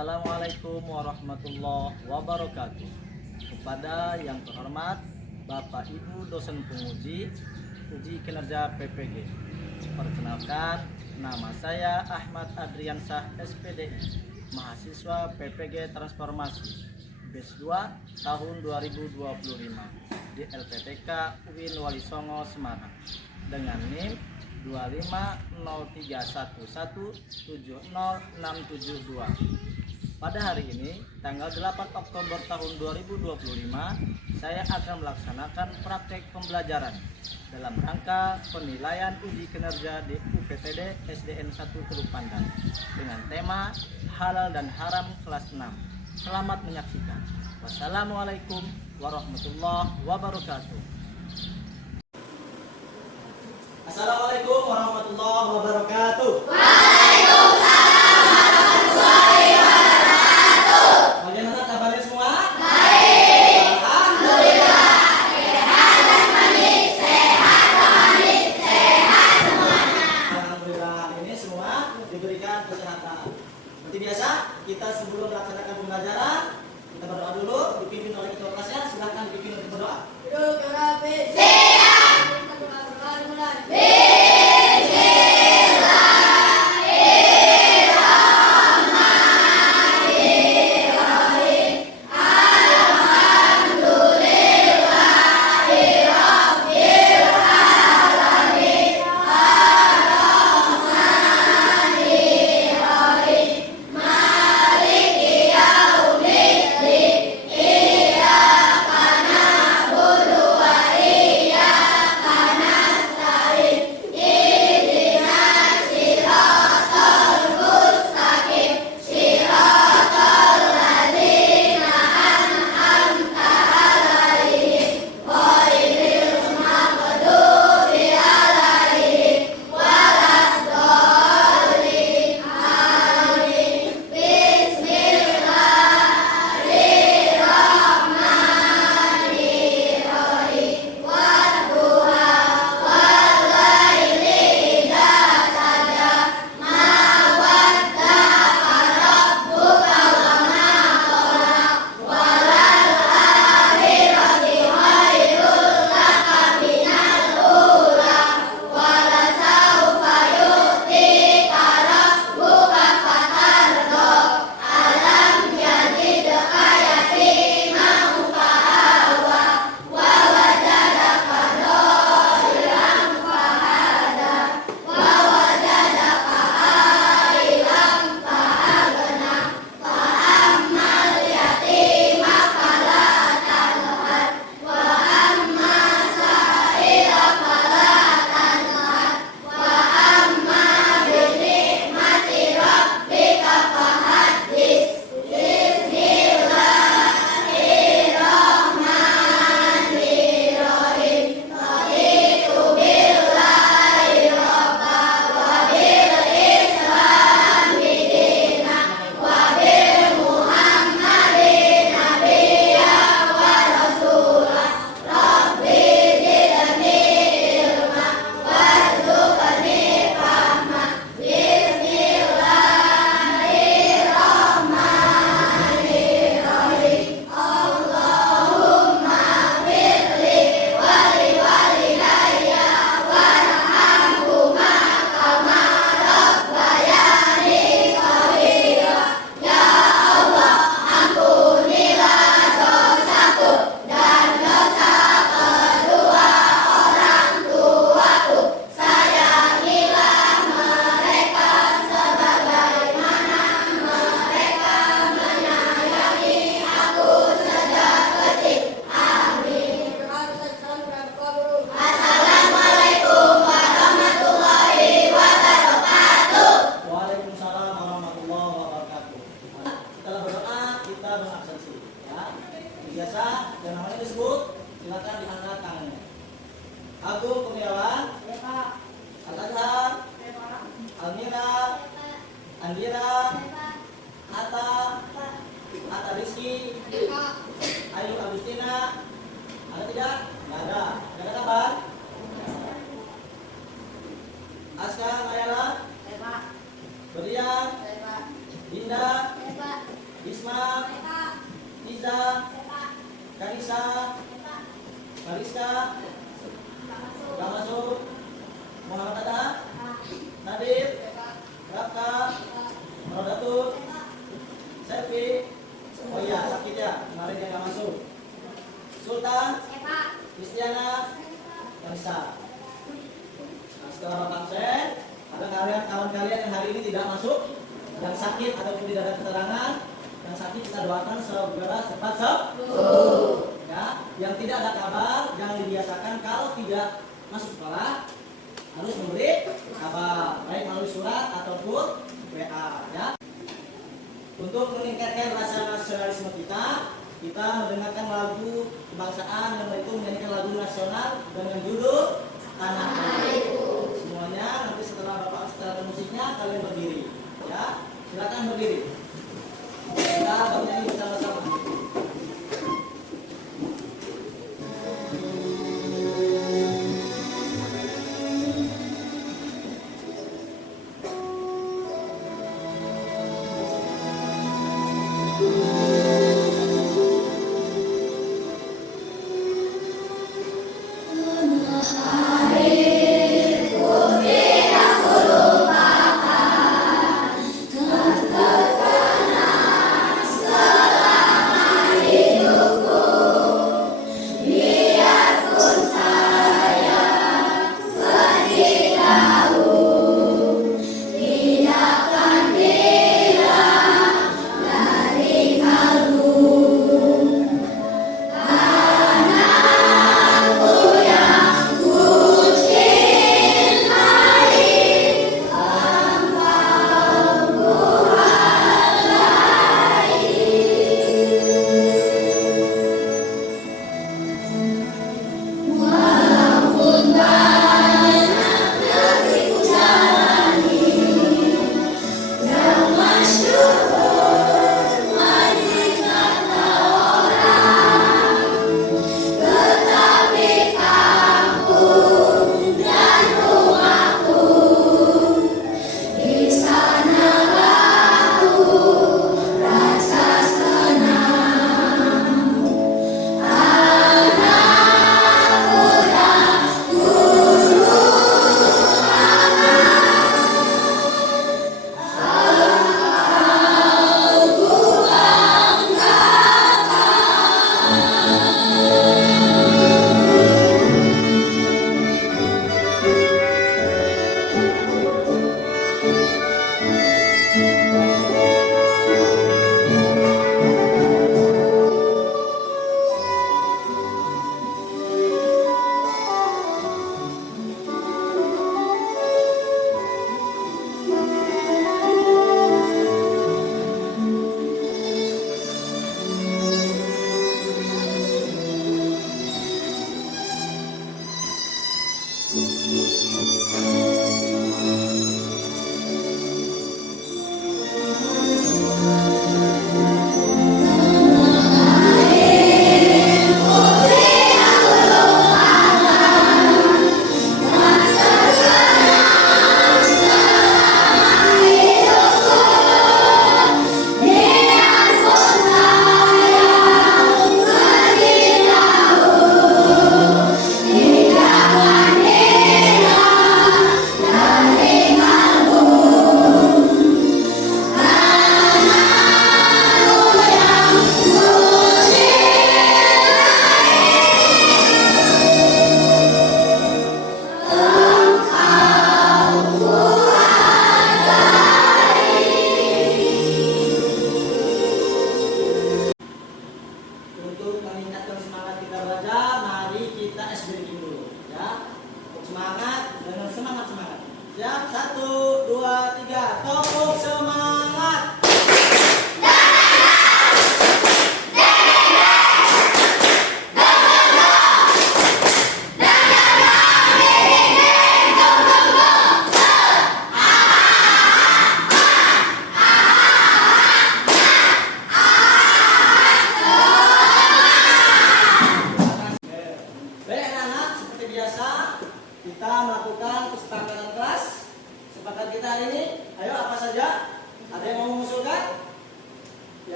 Assalamualaikum warahmatullahi wabarakatuh. Kepada yang terhormat Bapak Ibu dosen penguji uji kinerja PPG. Perkenalkan, nama saya Ahmad Adriansyah SPDI, mahasiswa PPG Transformasi Batch 2 tahun 2025 di LPTK UIN Wali Songo Semarang dengan NIM 25031170672. Pada hari ini, tanggal 8 Oktober tahun 2025, saya akan melaksanakan praktek pembelajaran dalam rangka penilaian uji kinerja di UPTD SDN 1 Teluk Pandan dengan tema Halal dan Haram kelas 6. Selamat menyaksikan. Wassalamualaikum warahmatullahi wabarakatuh. Assalamualaikum warahmatullahi wabarakatuh. Waalaikumsalam warahmatullahi wabarakatuh. Bagaimana kabarnya semua? Baik. Alhamdulillah. Sehat jasmani, sehat rohani, sehat semuanya. Alhamdulillah, ini semua diberikan kesehatan. Seperti biasa, kita sebelum melaksanakan pembelajaran, kita berdoa dulu, dipimpin oleh ketua kelasnya. Silakan dipimpin untuk berdoa. Biasa yang namanya disebut, silakan diangkat tangannya. Agung Kurniawan, Al-Azhar, Almira, Andira, Atta Rizky, Ayu Agustina. Ada tidak? Tidak ada. Ada kabar? Aska Mayala, Berlian, Dinda, Isma, Iza, Kanisa, Mariska, gak masuk. Muhammad Ada, Nadir, Raka, Rodatul, Selvi. Oh iya, sakit ya, kemarin dia gak masuk. Sultan, Kristiana, Kanisa. Nah, setelah Bapak absen, ada kawan kalian yang hari ini tidak masuk, yang sakit ataupun tidak ada keterangan. Yang sakit kita doakan segera cepat sembuh. Ya, yang tidak ada kabar jangan dibiasakan kalau tidak masuk sekolah harus memberi kabar baik melalui surat ataupun WA ya. Untuk meningkatkan rasa nasionalisme kita mendengarkan lagu kebangsaan yang itu menyanyikan lagu nasional dengan judul Tanah Airku. Semuanya nanti setelah Bapak setelah musiknya kalian berdiri ya. Silakan berdiri. Kita bernyanyi bersama-sama. Tidak akan hilang dari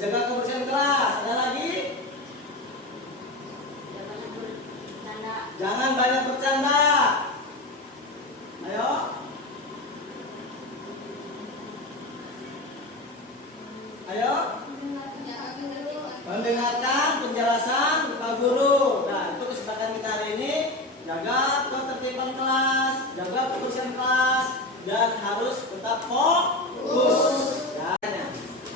Jaga kebersihan kelas. Ada lagi? Jangan banyak bercanda. Ayo. Ayo. Mendengarkan penjelasan Pak Guru. Nah, itu kesempatan kita hari ini. Jaga ketertiban kelas, jaga kebersihan kelas, dan harus tetap fokus. Ya.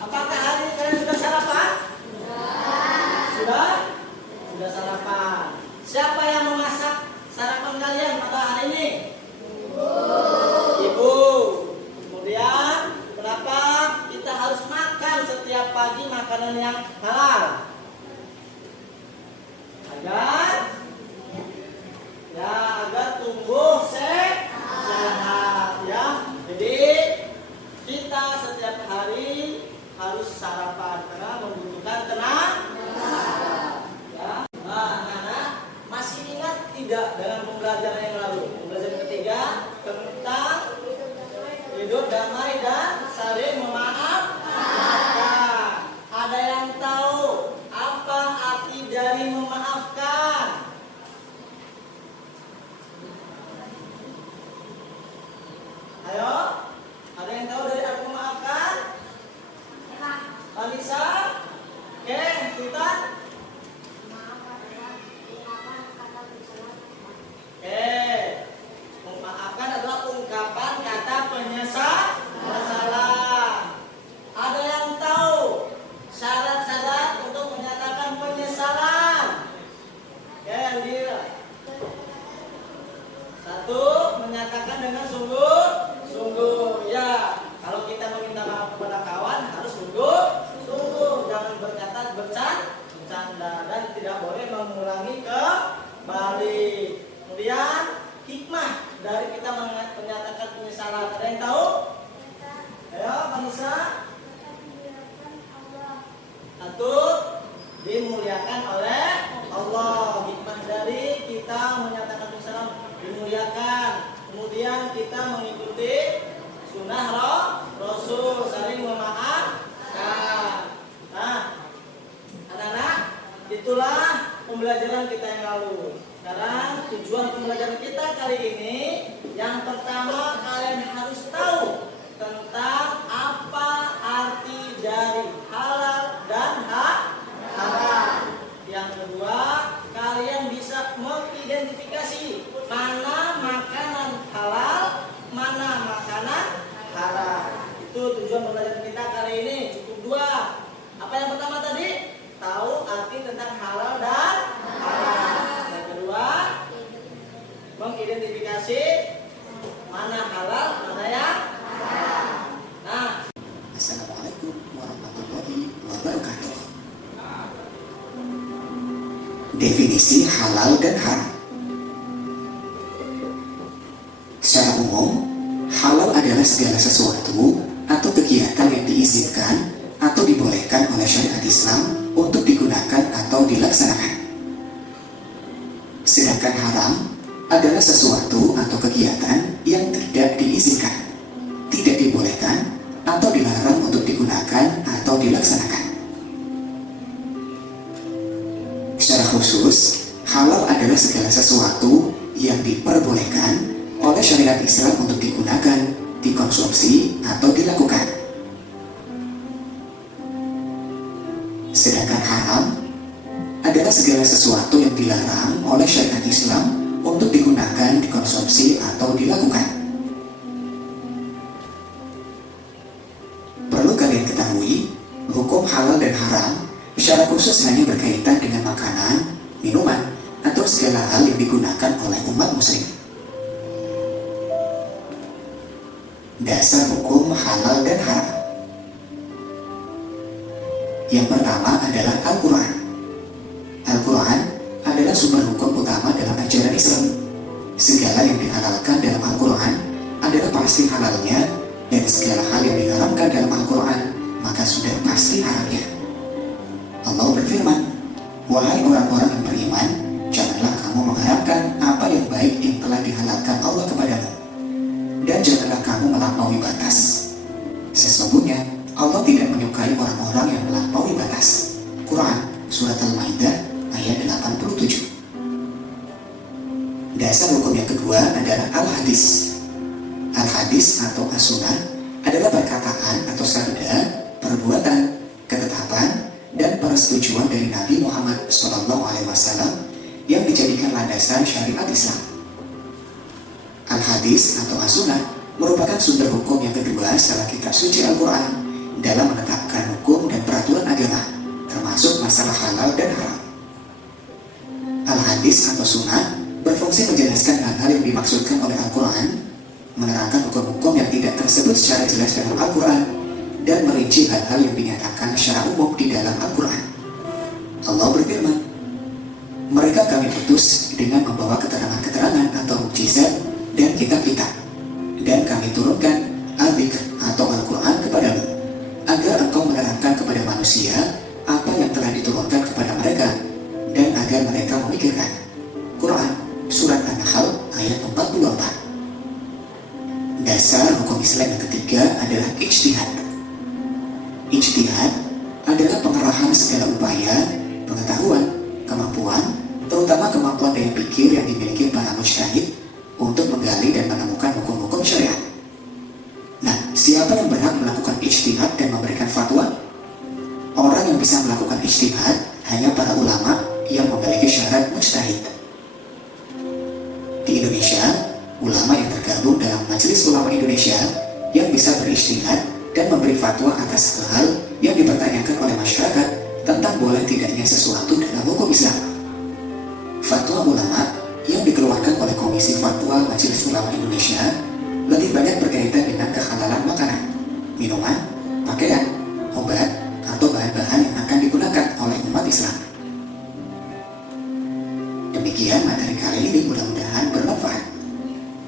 Apakah hari ini kalian sudah sarapan? Sudah? Sudah sarapan. Siapa yang memasak sarapan kalian pada hari ini? Ibu. Kemudian, kenapa kita harus makan setiap pagi makanan yang halal? Agar tumbuh sehat ya. Jadi kita setiap hari harus sarapan karena membutuhkan tenaga. Ya. Nah, anak-anak masih ingat tidak dengan pembelajaran yang lalu? Pembelajaran ketiga tentang hidup damai dan saling memaafkan. Ada yang tahu apa arti dari memaafkan? Ayo, ada yang tahu dari arti memaafkan? Alisa? Oke, Sultan? Oke, memaafkan adalah ungkapan kata penyesalan. Ada yang tahu syarat-syarat untuk menyatakan penyesalan? Ya, yang dira. Satu, menyatakan dengan sungguh-sungguh. Ya, kalau kita meminta maaf kepada kawan harus sungguh-sungguh, jangan berkata bercanda dan tidak boleh mengulangi kembali. Kemudian hikmah dari kita menyatakan penyesalan. Ada yang tahu? Ayo, Vanessa. Satu, dimuliakan oleh Allah. Hikmah dari kita menyatakan penyesalan dimuliakan. Kemudian kita mengikuti sunnah Rasul, saling memaafkan. Nah, anak-anak, itulah pembelajaran kita yang lalu. Sekarang tujuan pembelajaran kita kali ini, yang pertama kalian harus tahu tentang apa arti dari halal dan haram. Yang kedua, kalian bisa mengidentifikasi mana makanan halal, mana makanan haram. Itu tujuan pembelajaran kita kali ini. Cukup dua. Apa yang pertama tadi? Tahu arti tentang halal dan haram. Yang kedua, mengidentifikasi mana halal, mana yang haram. Nah, Assalamualaikum warahmatullahi wabarakatuh. Definisi halal dan haram. Secara umum, halal adalah segala sesuatu atau kegiatan yang diizinkan atau dibolehkan oleh syariat Islam untuk digunakan atau dilaksanakan. Sedangkan haram adalah sesuatu atau kegiatan yang tidak diizinkan, tidak dibolehkan, atau dilarang untuk digunakan atau dilaksanakan. Secara khusus, halal adalah segala sesuatu yang diperbolehkan oleh syariat Islam untuk digunakan, dikonsumsi, atau dilakukan. Sedangkan haram adalah segala sesuatu yang dilarang oleh syariat Islam untuk digunakan, dikonsumsi, atau dilakukan. Perlu kalian ketahui, hukum halal dan haram secara khusus hanya berkaitan dengan makanan, minuman, atau segala hal yang digunakan oleh umat muslim. Dasar hukum halal dan haram. Yang pertama adalah Al-Quran. Al-Quran adalah sumber hukum utama dalam ajaran Islam. Segala yang dihalalkan dalam Al-Quran adalah pasti halalnya, dan segala hal yang diharamkan dalam Al-Quran maka sudah pasti haramnya. Allah berfirman, "Wahai orang-orang yang beriman, janganlah kamu mengharapkan apa yang baik yang telah dihalalkan Allah kepadamu, dan janganlah kamu melampaui batas. Sesungguhnya Allah tidak menyukai orang-orang yang melampaui batas." atas. Quran Surat Al-Maidah ayat 87. Dasar hukum yang kedua adalah Al-Hadis. Al-Hadis atau As-Sunnah adalah perkataan atau sabda, perbuatan, ketetapan, dan persetujuan dari Nabi Muhammad SAW yang dijadikan landasan syariat Islam. Al-Hadis atau As-Sunnah merupakan sumber hukum yang kedua setelah kitab suci Al-Quran dalam menetapkan hukum dan peraturan agama, termasuk masalah halal dan haram. Al-Hadis atau Sunnah berfungsi menjelaskan hal-hal yang dimaksudkan oleh Al-Quran, menerangkan hukum-hukum yang tidak tersebut secara jelas dalam Al-Quran, dan merinci hal-hal yang dinyatakan secara umum di dalam Al-Quran. Allah berfirman, mereka kami utus dengan membawa keterangan-keterangan atau mukjizat dan kitab-kitab, dan kami turunkan Al-Dzikr atau Al-Quran kepadamu, agar engkau menerangkan kepada manusia apa yang telah diturunkan kepada mereka, dan agar mereka memikirkan. Quran Surat An-Nahl ayat 44. Dasar hukum Islam yang ketiga adalah ijtihad. Ijtihad adalah pengerahan segala upaya, pengetahuan, kemampuan, terutama kemampuan daya pikir yang dimiliki para mujtahid untuk menggali dan menemukan hukum-hukum syariat. Nah, siapa yang berhak melakukan ijtihad dan memberikan fatwa? Orang yang bisa melakukan ijtihad hanya para ulama yang memiliki syarat mujtahid. Di Indonesia, ulama yang tergabung dalam Majelis Ulama Indonesia yang bisa berijtihad dan memberi fatwa atas hal-hal yang dipertanyakan oleh masyarakat tentang boleh tidaknya sesuatu dalam hukum Islam. Fatwa ulama yang dikeluarkan oleh Komisi Fatwa Majelis Ulama Indonesia lebih banyak berkaitan dengan kehalalan makanan, minuman, pakaian, obat, atau bahan-bahan yang akan digunakan oleh umat Islam. Demikian materi kali ini, mudah-mudahan bermanfaat.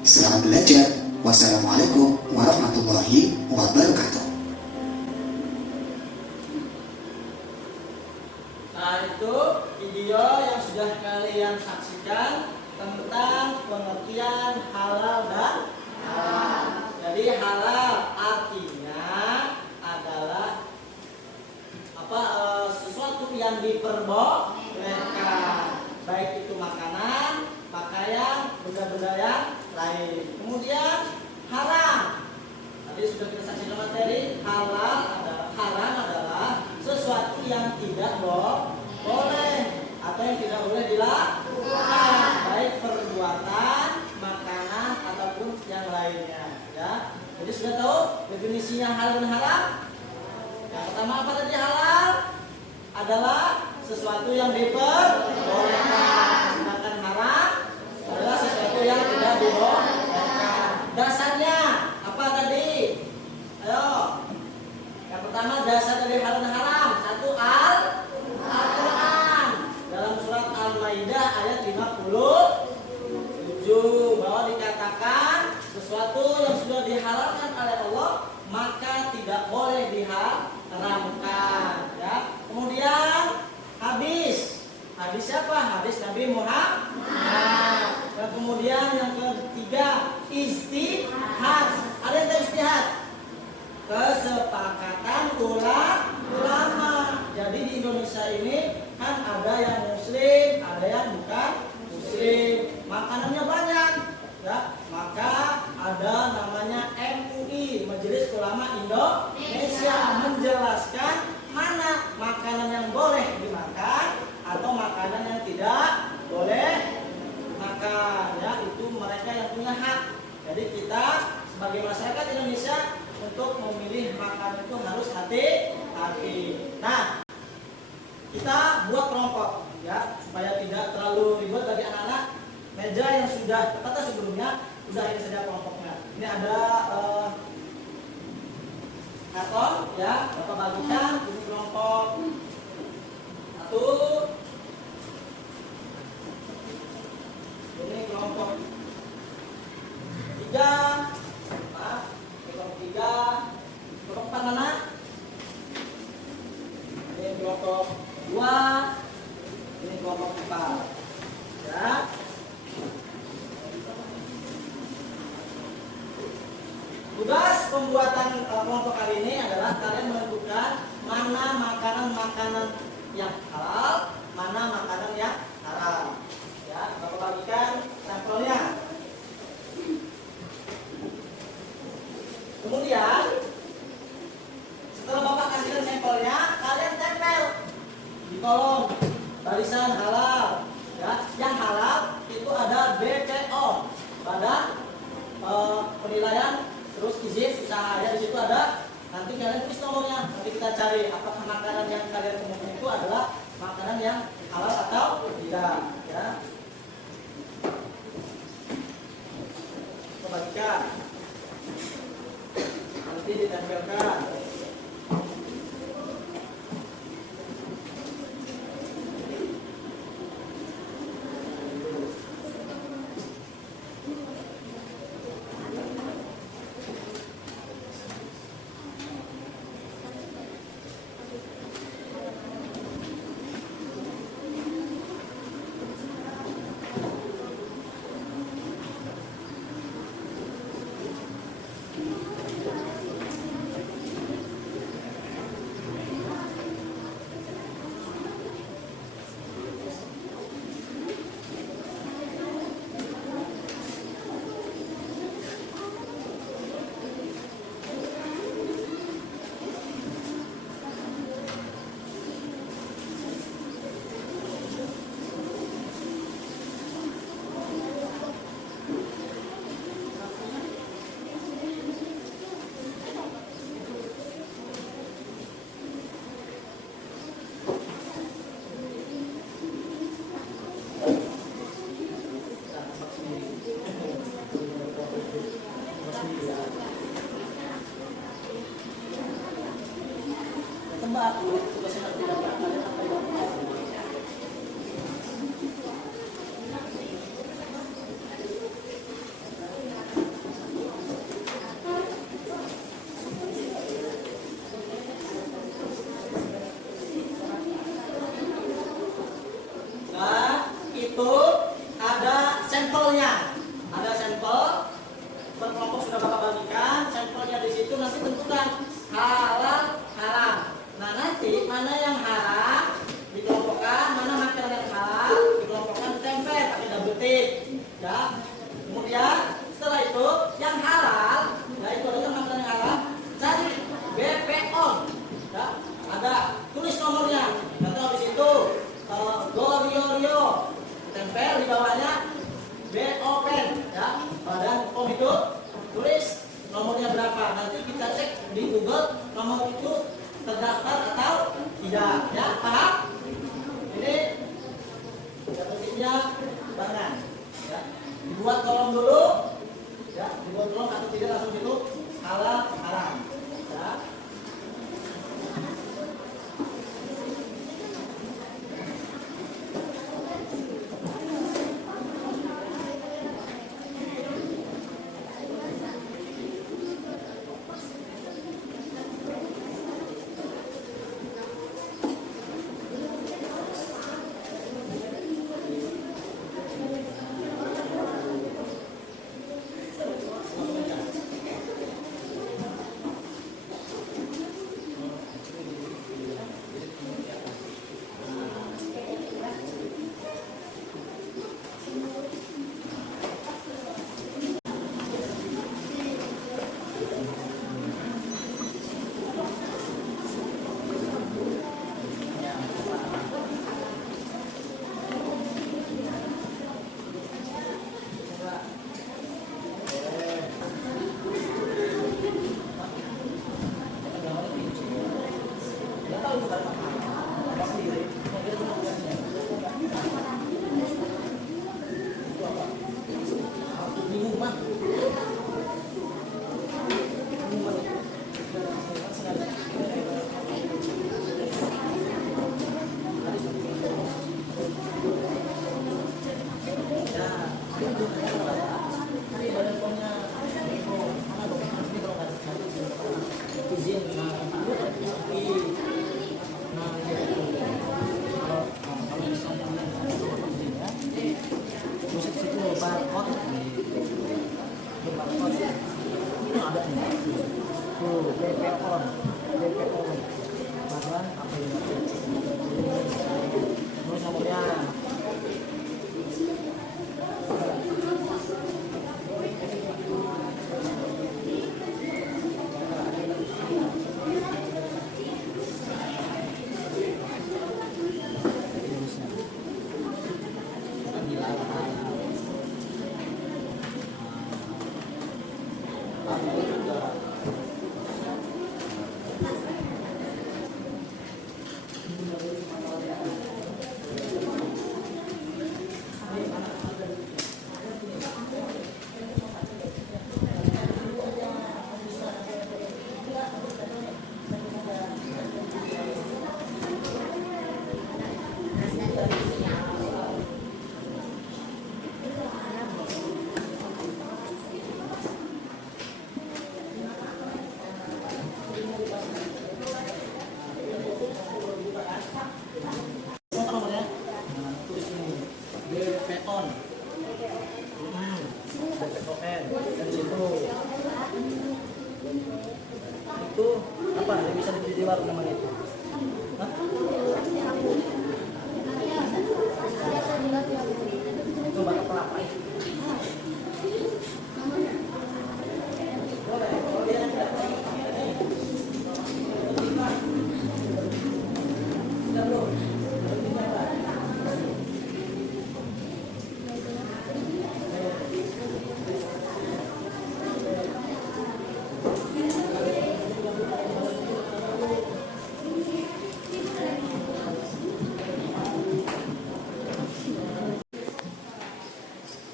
Selamat belajar. Wassalamualaikum warahmatullahi wabarakatuh. Nah, itu video yang sudah kalian saksikan tentang pengertian halal dan haram. Jadi halal artinya adalah sesuatu yang diperbolehkan, baik itu makanan, pakaian, benda-benda yang lain. Kemudian haram. Tadi sudah kita saksikan materi. Haram adalah sesuatu yang tidak boleh atau yang tidak boleh dilakukan, baik perbuatan, makanan ataupun yang lainnya. Ya. Jadi sudah tahu definisinya halal dan haram. Yang pertama apa tadi? Halal adalah sesuatu yang diperbolehkan, sedangkan haram adalah sesuatu yang tidak dibolehkan. Dasarnya apa tadi? Ayo. Yang pertama dasar dari halal dan haram. Satu Al-Quran dalam surat Al-Maidah ayat 57 bahwa dikatakan sesuatu yang sudah dihalalkan oleh Allah maka tidak boleh diharamkan. Ya. Kemudian hadis siapa? Hadis Nabi Muhammad. Dan kemudian yang ketiga istihad. Ada yang tahu istihad? Kesepakatan ulama. Jadi di Indonesia ini kan ada yang muslim, ada yang bukan muslim. Makanannya banyak, ya. Maka ada namanya MUI, Majelis Ulama Indonesia, menjelaskan mana makanan yang boleh dimakan atau makanan yang tidak boleh makan. Ya, itu mereka yang punya hak. Jadi kita sebagai masyarakat Indonesia untuk memilih makan itu harus hati-hati. Nah, kita buat kelompok ya supaya tidak terlalu ribet bagi anak-anak. Meja yang sudah tertata sebelumnya sudah ini saja kelompoknya. Ini ada karton ya, Bapak bagikan ini kelompok 1, ini kelompok 3, kelompok 3, kelompok 4 mana? Ini kelompok 2, ini kelompok 4 ya. Tugas pembuatan kelompok kali ini adalah kalian menentukan mana mana makanan-makanan yang halal, mana makanan yang haram. Ya, Bapak bagikan sampelnya. Kemudian setelah Bapak kasihkan sampelnya, kalian tempel di kolom barisan halal. Ya, yang halal itu ada BPO, Badan Penilaian terus izin usaha. Ya, di situ ada. Nanti kalian tulis nomornya. Nanti kita cari apakah makanan yang kalian temukan itu adalah makanan yang halal atau tidak. Ya. Bagikan. Nanti ditempelkan. Nah, itu ada sampelnya. Ada sampel berkelompok sudah Bapak bagikan. Sampelnya di situ nanti tentukan halal, haram. Nah, nanti mana yang haram dikelompokkan, mana makanan yang halal dikelompokkan, tempel pakai double tick. Ya. Kemudian setelah itu yang halal, ya itu adalah makanan yang halal. Cari BPO. Ya, ada tulis nomornya. Atau di situ Gorio tempel di bawahnya BOPEN, ya, Badan POM itu tulis nomornya berapa. Nanti kita cek di Google nomor itu terdaftar atau tidak, ya, paham? Ini bentuknya barengan, ya. Dibuat kolom dulu, ya, dibuat kolom atau tidak langsung itu halal haram, ya. izin, nah, namanya itu? Hah? Itu batok kelapa ya? Boleh, kalau dia tidak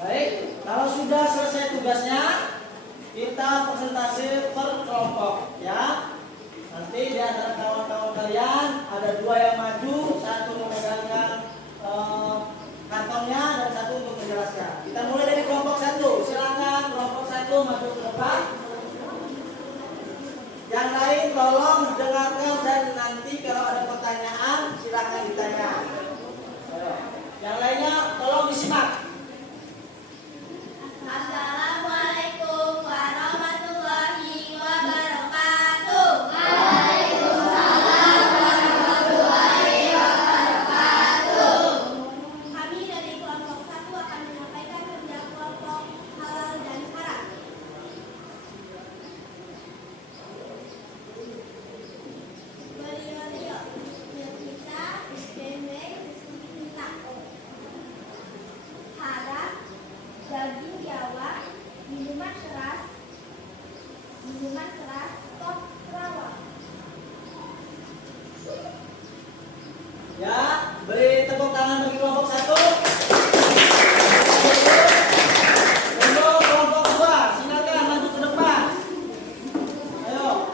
baik, kalau sudah selesai tugasnya, kita presentasi per kelompok ya. Nanti di antara kawan-kawan kalian ada 2 yang maju, 1 memegangkan kantongnya dan 1 untuk menjelaskan. Kita mulai dari kelompok 1. Silakan kelompok 1 maju ke depan. Yang lain tolong dengarkan dan nanti kalau ada pertanyaan silakan ditanya. Yang lainnya tolong disimak. Assalamualaikum warahmatullahi wabarakatuh. Kami dari kelompok 1 akan menyampaikan kerja kelompok halal dan haram. Beliau kita bembeng kita haram daging biawak, minuman keras, stok rawat. Ya, beri tepuk tangan bagi kelompok 1. Untuk kelompok 2, silakan maju ke depan. Ayo.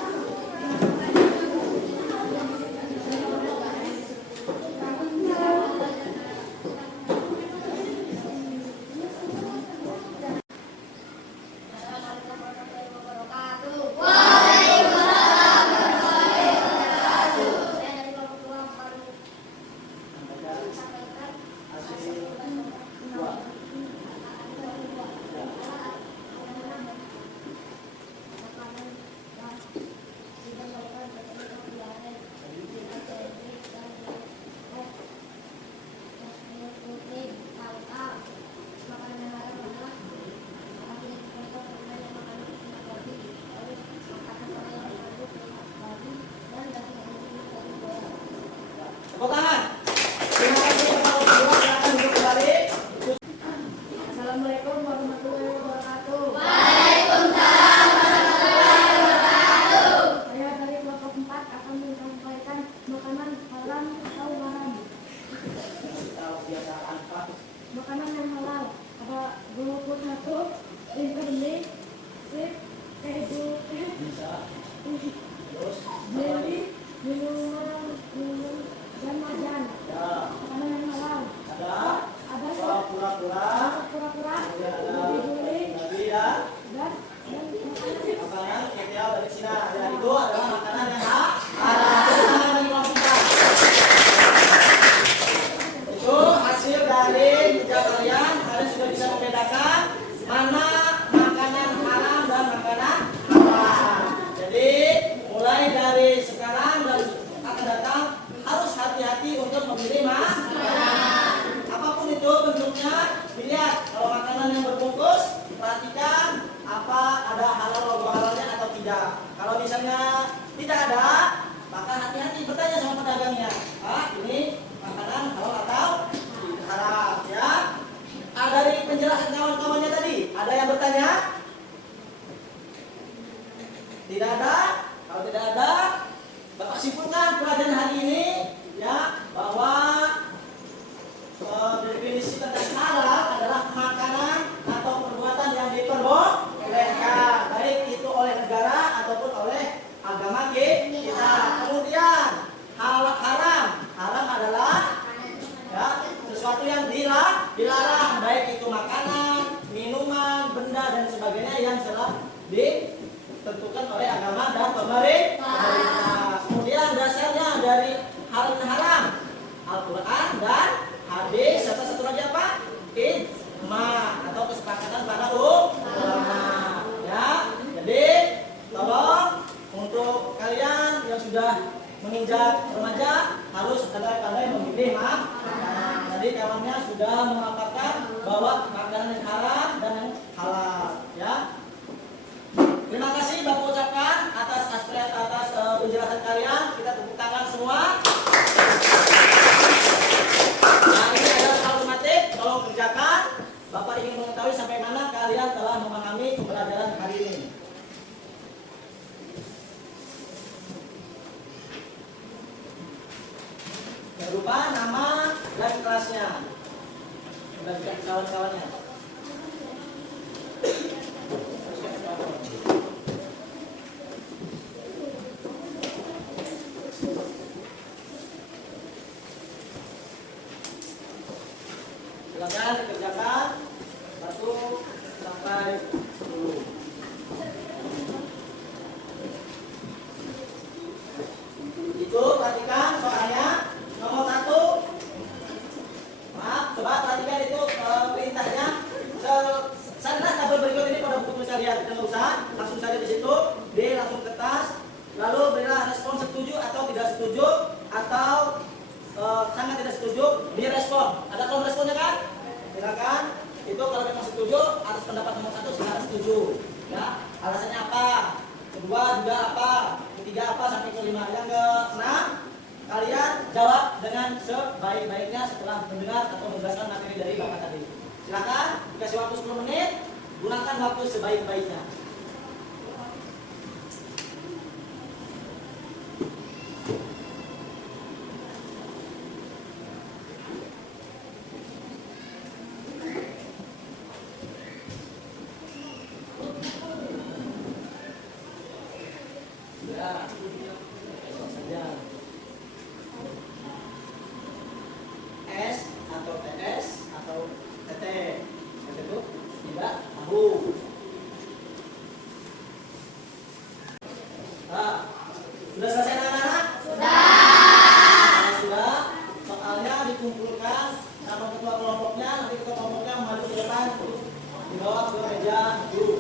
Tepuk tangan. Terima kasih kepada kedua, silakan duduk kembali. Assalamualaikum warahmatullahi wabarakatuh. Saya dari kelompok 4 akan menyampaikan makanan halal atau haram. Kalau kebiasaan Pak, Makanan yang halal ada GoFood 1, Interlink, Sip, keju, bisa. Terus jelly, minuman dan majan. ya, Makanan yang halal ada ada pura-pura, pura-pura, kemudian ada beli babi ya. dan makanan Makanan ketia dari Cina. Ya, itu adalah makanan yang halal. Tepuk tangan bagi kelompok 4. Itu hasil dari kerja kalian. Kalian sudah bisa membedakan mana makanan haram dan makanan halal. Jadi mulai dari sekarang dan akan datang harus hati-hati untuk memilih makanan. Apapun itu bentuknya, dilihat. Kalau makanan yang berbungkus, perhatikan apa ada halal logo halalnya atau tidak. Kalau misalnya tidak ada, maka hati-hati bertanya sama pedagangnya. Pak, ini makanan halal atau haram ya? Dari penjelasan kawan-kawannya tadi, ada yang bertanya? Tidak ada? Kalau tidak ada, Bapak simpulkan pelajaran hari ini ya bahwa definisi tentang halal adalah makanan atau perbuatan yang diperbolehkan, baik itu oleh negara ataupun oleh agama kita. Kemudian haram beranjak remaja harus pandai-pandai memilih makanan. Tadi kawannya sudah memaparkan bahwa makanan yang haram dan yang halal, ya. Terima kasih Bapak ucapkan atas penjelasan kalian. Kita tepuk tangan semua. Nah, ini adalah soal tematik, tolong kerjakan. Bapak ingin mengetahui sampai mana kalian telah memahami pembelajaran hari ini. Jangan lupa nama dan kelasnya dan kawan-kawannya. Silakan dikerjakan 1 sampai 10. Itu perhatikan soalnya nomor 1. Maaf, coba perhatikan itu perintahnya. Sana tabel berikut ini pada buku tulis kalian. Tidak usah, langsung saja di situ. D langsung ke kertas. Lalu berilah respon setuju atau tidak setuju, atau sangat tidak setuju, direspon. Ada kolom responnya kan? Silakan. Itu kalau memang setuju atas pendapat nomor 1 silakan setuju. Ya, alasannya apa? Kedua juga apa? Ketiga apa sampai kelima. Yang keenam kalian jawab dengan sebaik-baiknya setelah mendengar atau menjelaskan materi dari Bapak tadi. Silakan, dikasih waktu 10 menit, gunakan waktu sebaik-baiknya. S atau TS atau TT itu tidak tahu. Nah, sudah selesai anak-anak? Sudah. Sudah. Soalnya dikumpulkan sama ketua kelompoknya, nanti ketua kelompoknya maju ke depan dibawa ke meja dulu.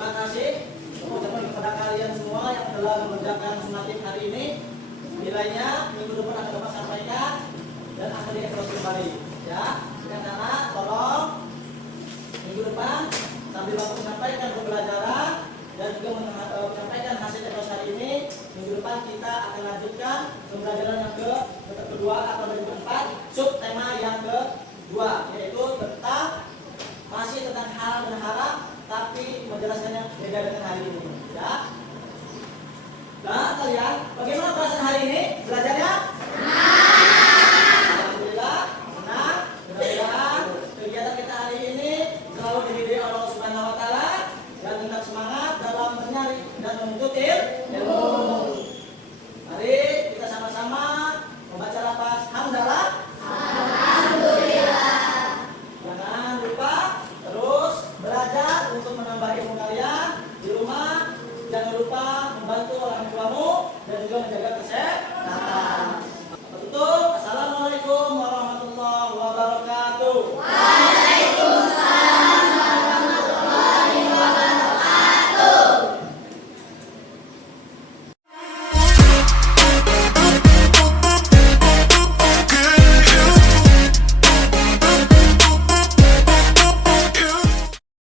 Terima kasih ucapan kepada kalian semua yang telah mengerjakan sunatif hari ini. Nilainya minggu depan akan Bapak sampaikan dan akan dievaluasi kembali. Ya, anak-anak tolong minggu depan sambil Bapak menyampaikan pembelajaran dan juga menyampaikan hasil evaluasi hari ini. Minggu depan kita akan lanjutkan pembelajaran yang kedua atau yang keempat, sub tema yang kedua, yaitu masih tentang halal dan haram, tapi menjelaskannya beda dengan hari ini, ya. Dan kalian, bagaimana perasaan hari ini? Belajarnya? Alhamdulillah, senang. Mudah-mudahan kegiatan kita hari ini selalu dididik Allah Subhanahu Wa Taala dan tetap semangat dalam mencari dan menuntut ilmu. Mari kita sama-sama membaca lafaz hamdalah. Jangan lupa terus belajar untuk menambah ilmu kalian di rumah. Jangan lupa membantu orang tuamu dan juga menjaga kesehatan.